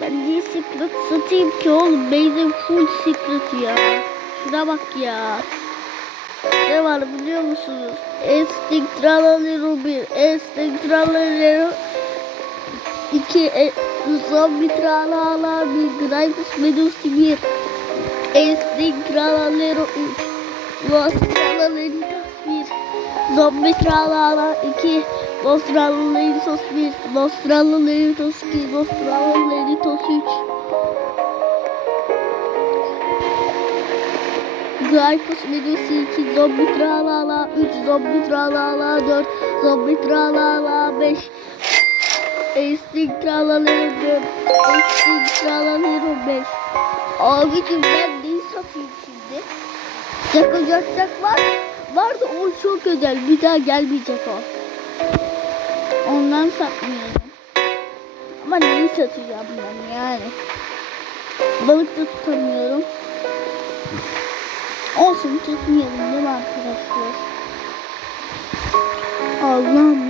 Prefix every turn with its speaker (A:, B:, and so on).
A: Ben niye secret satayım ki oğlum? Beyzim full secret ya. Şuna bak ya. Ne var biliyor musunuz? Estik Tralalero 1, Estik Tralalero 2, e, Zombi Tralala 1, Gripus Medusi 1, Estik Tralalero 3, Los Tralaleritos 1, Zombi Tralala 2, Los Tralaleritos 1, Los Tralaleritos 2, Los Tralaleritos 3. Gripus Medusi 2, Zombi Tralala 3, Zombi Tralala 4, Zombi Tralala 5, Estik Tralalero 4, Estik Tralalero 5. Abicim ben neyi satayım şimdi? Yakacak var. Var da o çok özel. Bir daha gelmeyecek o. Ondan satmıyorum. Ama neyi satacağım ben yani? Balık da tutamıyorum. Olsun tutmayalım değil mi arkadaşlar? Allah'ım